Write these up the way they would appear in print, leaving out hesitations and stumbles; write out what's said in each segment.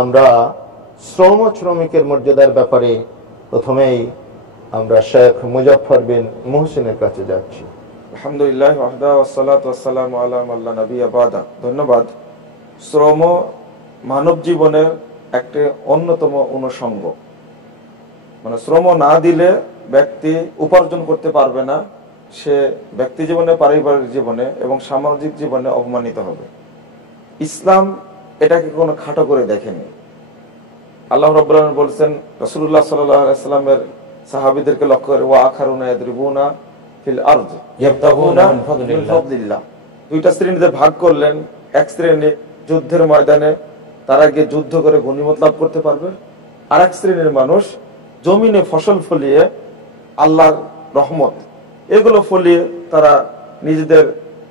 আমরা শ্রমিকের মর্যাদার ব্যাপারে প্রথমেই আমরা শেখ মুজফফর বিন মুহসিনের কাছে যাচ্ছি। আলহামদুলিল্লাহ ওয়াহদা ওয়াসসালাতু ওয়াসসালামু আলা মান লা নাবিয়্যা বাদা। ধন্যবাদ। শ্রম মানব জীবনের একটি অন্যতম অনুষঙ্গ। মানে শ্রম না দিলে ব্যক্তি উপার্জন করতে পারবে না, সে ব্যক্তি জীবনে, পারিবারিক জীবনে এবং সামাজিক জীবনে অপমানিত হবে। ইসলাম এটাকে কোনো খাটো করে দেখেনি। আল্লাহ রাব্বুল আলামিন বলছেন রাসূলুল্লাহ সাল্লাল্লাহু আলাইহি সাল্লামের সাহাবীদেরকে লক্ষ্য করে, ওয়া আখারুনা ইয়াদরিবুনা ফিল আরদ ইয়াবতাগুনা মিন ফাদলিল্লাহ। দুইটা শ্রেণীতে ভাগ করলেন। এক শ্রেণী যুদ্ধের ময়দানে তারা গিয়ে যুদ্ধ করে গনিমত লাভ করতে পারবে, আর এক শ্রেণীর মানুষ জমিনে ফসল ফলিয়ে আল্লাহর রহমত এগুলো ফলিয়ে তারা নিজেদের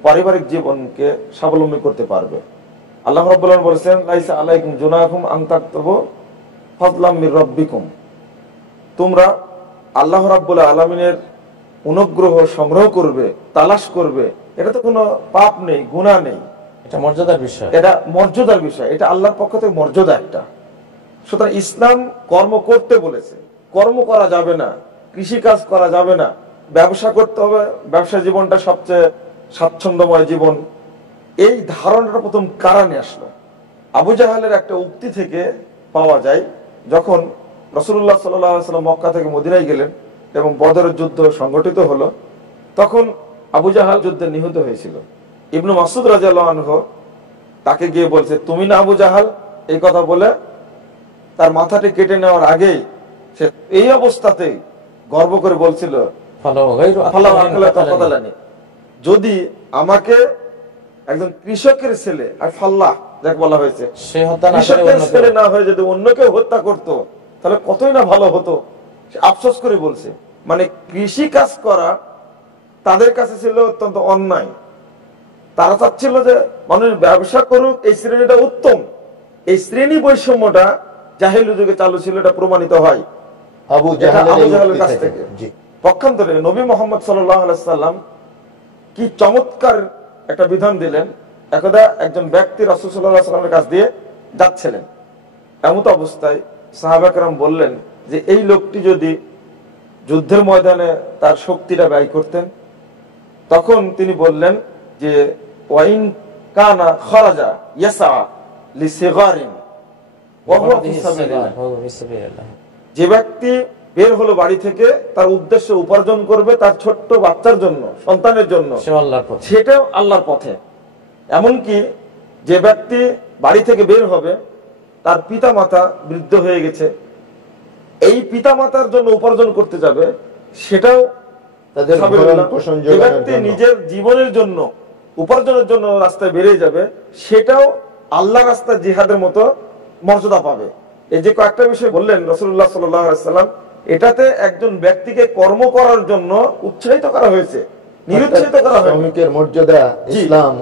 পারিবারিক জীবনকে স্বাবলম্বী করতে পারবে। আল্লাহ রাব্বুল আলামিন বলেছেন, লাইসা আলাইকুম জুনাহুম আন তাকতুবু ফাদলাম মির রাব্বিকুম। তোমরা আল্লাহ রাব্বুল আলামিনের অনুগ্রহ সংগ্রহ করবে, তালাশ করবে, এটা তো কোনো পাপ নেই, গুনাহ নেই, এটা মর্যাদার বিষয়। এটা মর্যাদার বিষয়, এটা আল্লাহর পক্ষ থেকে মর্যাদা একটা। সুতরাং ইসলাম কর্ম করতে বলেছে, কর্ম করা যাবে না, কৃষি কাজ করা যাবে না, ব্যবসা করতে হবে, ব্যবসা জীবনটা সবচেয়ে স্বাচ্ছন্দ্যময় জীবন। এই ধারণাটা প্রথম কারা নিয়ে আসলো? আবু জাহালের একটা উক্তি থেকে পাওয়া যায়। যখন রাসূলুল্লাহ সাল্লাল্লাহু আলাইহি ওয়াসাল্লাম মক্কা থেকে মদিনায় গেলেন এবং বদরের যুদ্ধ সংগঠিত হলো, তখন আবু জাহাল যুদ্ধে নিহত হয়েছিল। ইবনু মাসউদ রাদিয়াল্লাহু আনহু তাকে গিয়ে বলছে, তুমি না আবু জাহাল? এই কথা বলে তার মাথাটি কেটে নেওয়ার আগেই সে এই অবস্থাতেই গর্ব করে বলছিল, যদি আমাকে একজন কৃষকের ছেলে, আর ফাল্লাহ যাকে বলা হয়েছে, কৃষকের ছেলে না হয়ে যদি অন্য কেউ হত্যা করতো তাহলে কতই না ভালো হতো। সে আফসোস করে বলছে, মানে কৃষি কাজ করা তাদের কাছে ছিল অত্যন্ত অন্যায়। তারা চাচ্ছিল যে মানুষ ব্যবসা করুক, এই শ্রেণীটা উত্তম। এই শ্রেণী বৈষম্যটা জাহেলি যুগে চালু ছিল, এটা প্রমাণিত হয় আবু জাহেলের কাছ থেকে। পক্ষান্তরে নবী মুহাম্মদ সাল্লাল্লাহু আলাইহি সাল্লাম কি চমৎকার একটা বিধান দিলেন। একদা একজন ব্যক্তি রাসূল সাল্লাল্লাহু আলাইহি সাল্লামের কাছ দিয়ে যাচ্ছিলেন, এমত অবস্থায় সাহাবা কেরাম বললেন যে এই লোকটি যদি যুদ্ধের ময়দানে তার শক্তিটা ব্যয় করতেন। তখন তিনি বললেন যে ওয়াইন কানা খারাজা ইয়াসা লিসিগারিন ওয়া হুয়া ফি সাবিলিল্লাহ। যে ব্যক্তি বের হলো বাড়ি থেকে, তার উদ্দেশ্য উপার্জন করবে তার ছোট্ট বাচ্চার জন্য, সন্তানের জন্য, সেটাও আল্লাহর পথে। এমনকি যে ব্যক্তি বাড়ি থেকে বের হবে, তার পিতা মাতা বৃদ্ধ হয়ে গেছে, এই পিতা মাতার জন্য উপার্জন করতে যাবে, সেটাও যে ব্যক্তি নিজের জীবনের জন্য উপার্জনের জন্য রাস্তায় বেরিয়ে যাবে, সেটাও আল্লাহ রাস্তায় জিহাদের মতো মর্যাদা পাবে। এই যে কয়েকটা বিষয় বললেন রাসূলুল্লাহ সাল্লাল্লাহু আলাইহি সাল্লাম, এটাতে একজন ব্যক্তিকে কর্ম করার জন্য উৎসাহিত করা হয়েছে, নিরুৎসাহিত করা হয়েছে। শ্রমিকের মর্যাদা ইসলাম